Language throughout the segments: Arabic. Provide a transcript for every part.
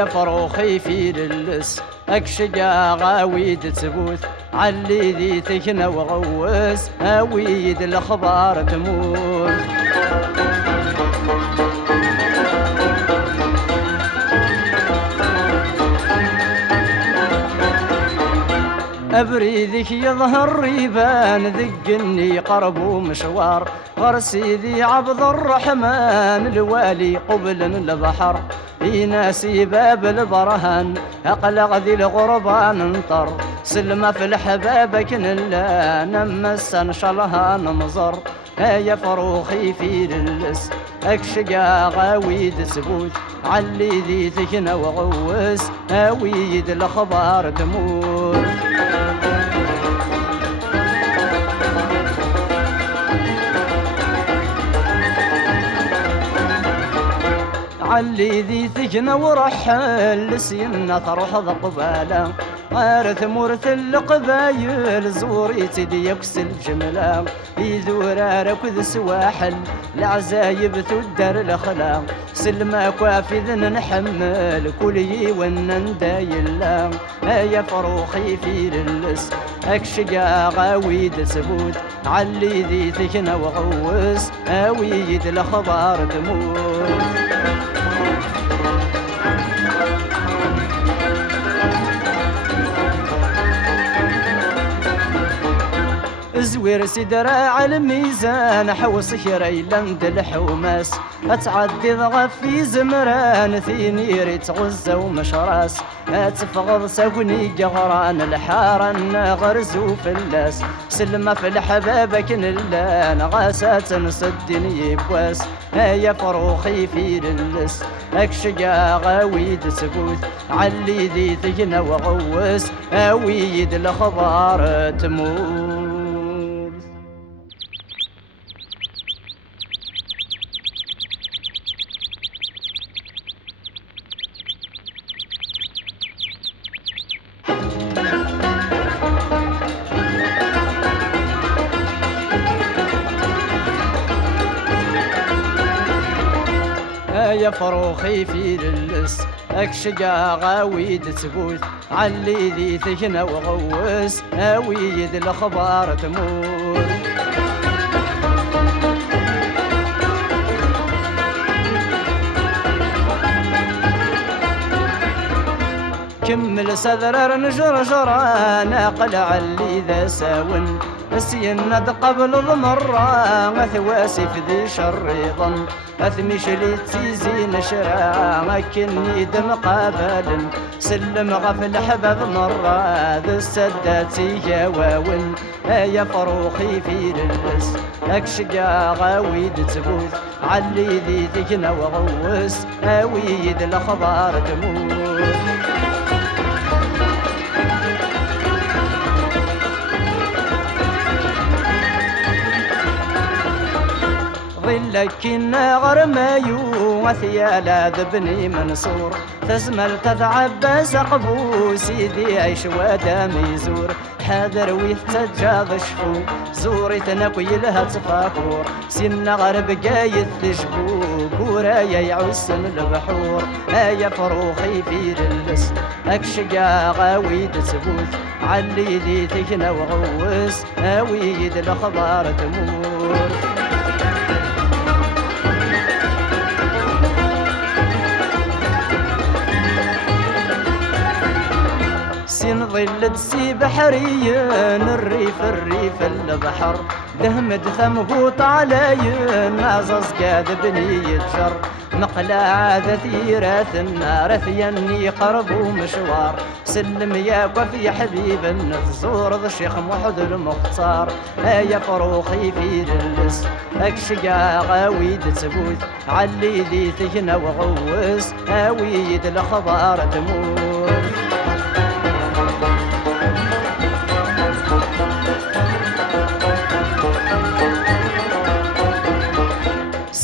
يا فروخي في للس اكشقا غاويد تبوث علي ذي تكنا وغوس هاويد الاخبار تموت. أبريدك يظهر ريبان ذقني قرب ومشوار غرسي ذي عبد الرحمن الوالي قبل البحر في ناسي باب البرهان أقلق ذي الغربان انطر سلمة في الحباب كنلا نمس انشلها نمزر يا فروخي في للس اكشقا غاويد سبوت علي ذي تكنا وغوس هاويد الاخبار تموت. علي ذي ثجنا ورحل لسينا تروح ذقبالا غارث مرث القبايل زوري تدي يكسل جملا يذورا ركض سواحل العزايب تدر الاخلاق سلما كوافذ نحمل كلي ونندايلا يا فروخي في للس اكشقا غاويد سبوت علي ذي ثجنا وغوس هاويد الاخبار تموت. زوير سدراع الميزان حوص لند الحوماس اتعدي ضغف في زمران ثينيري تغزى ومشراس اتفغض ساقني جغران الحارن غرزو فلاس سلمة في الحباب كنلان غاسات نسدني بواس يا فروخي في للس اكشقا غاويد سبوت علي ذي ثجنا وغوس هاويد الاخبار تموت. يا فروخي في للس اكشقا غاويد تبوث علي ذي ثكنا وغوس هاويد الاخبار تموت. كمل سذرر نجرجرا ناقل علي ذا ساون السيند قبل ضمرا ثواسي في ذي شريضا اثمش لي تيزي نشرا كني دم قابل سلم غفل حباب مرة ذا السداتي جواون يا فروخي في للس اكشقا غاويد تبوث علي ذي ذكنا وغوس هاويد الاخبار تموت. ظلكنا غرمايو وثيالا ذبني منصور تزمل تتعبى سقبو سيدي عيش ودامي زور حاضر ويتجاض شفو زوري تنقي لها تفاكور سن غرب قايد تشبو قورايا يعسن البحور يا فروخي في للس اكشقا غاويد تبوث علي ذي ثكنا وغوس هاويد الاخبار تموت. ظل تسي بحريين الريف البحر دهمد ثمهوط عليين عزز قاد بني يتجر مقلع ذثيرات النار ثيني قرب ومشوار سلم يا كفي حبيب تزور ذا الشيخ محد المختار يا فروخي في للس اكشقا غاويد تبوث علي ذي ثكنا وغوس هاويد الاخبار تموت.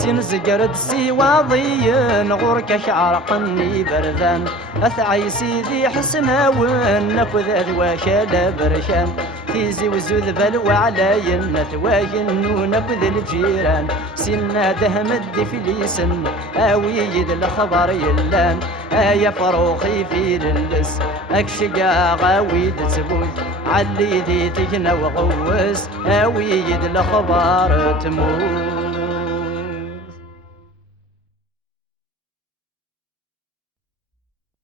سين زقرد سي واضيين غورك شعرقني بردان أثعي سيدي حسناون نفذ أذواك برشان تيزي وزوذ بل وعلاين ثواجن ونفذ الجيران سنا دهم الدفليسن آويد الخبر يلان آيا فروخي في للس أكشقا غاويد تبوث علي ذي تجنى وغوس آويد الخبر تموت.